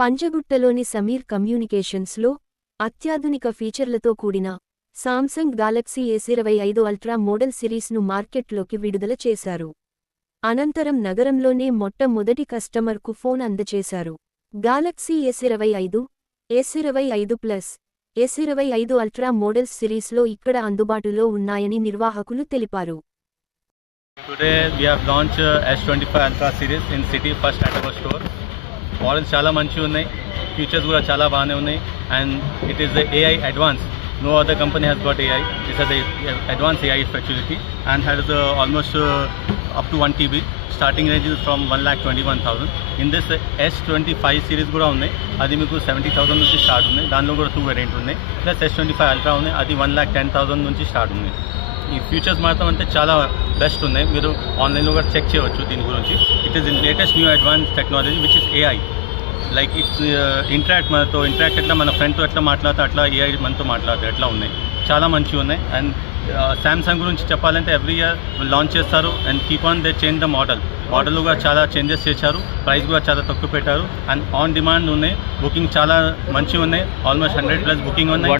పంజగుట్టలోని సమీర్ కమ్యూనికేషన్స్లో అత్యాధునిక ఫీచర్లతో కూడిన Samsung Galaxy S25 ultra model సిరీస్ను మార్కెట్లోకి విడుదల చేశారు. అనంతరం నగరంలోనే మొట్టమొదటి కస్టమర్కు ఫోన్ అందజేశారు. Galaxy S25, S25 plus, S25 ultra models సిరీస్లో ఇక్కడ అందుబాటులో ఉన్నాయని నిర్వాహకులు తెలిపారు. Today we have launched S25 Ultra series in City First at our store. Models చాలా మంచిగా ఉన్నాయి, ఫీచర్స్ కూడా చాలా బాగానే ఉన్నాయి. And it is the AI advance. No other company has got AI. This has the advanced AI facility and has almost up to 1 TB. Starting range is from 1,21,000. In this S25 series కూడా ఉన్నాయి, అది మీకు 70,000 నుంచి start ఉన్నాయి. దానిలో కూడా 2 variant ఉన్నాయి. Plus S25 Ultra ఉన్నాయి, అది 1,10,000 నుంచి స్టార్ట్ ఉంది. ఈ ఫీచర్స్ మాత్రం అంటే చాలా బెస్ట్ ఉన్నాయి, మీరు ఆన్లైన్లో కూడా చెక్ చేయవచ్చు దీని గురించి. It is latest new advance technology which is AI. Like it's మనతో ఇంటరాక్ట్ ఎట్లా మన ఫ్రెండ్తో ఎట్లా మాట్లాడితే అట్లా AI మనతో మాట్లాడితే ఎట్లా ఉన్నాయి, చాలా మంచిగా ఉన్నాయి. అండ్ శాంసంగ్ గురించి చెప్పాలంటే ఎవ్రీ ఇయర్ లాంచ్ చేస్తారు and keep on they change the model కూడా చాలా చేంజెస్ చేశారు, ప్రైస్ కూడా చాలా తక్కువ పెట్టారు. అండ్ ఆన్ డిమాండ్ ఉన్నాయి, బుకింగ్ చాలా మంచిగా ఉన్నాయి, ఆల్మోస్ట్ 100+ బుకింగ్ ఉన్నాయి.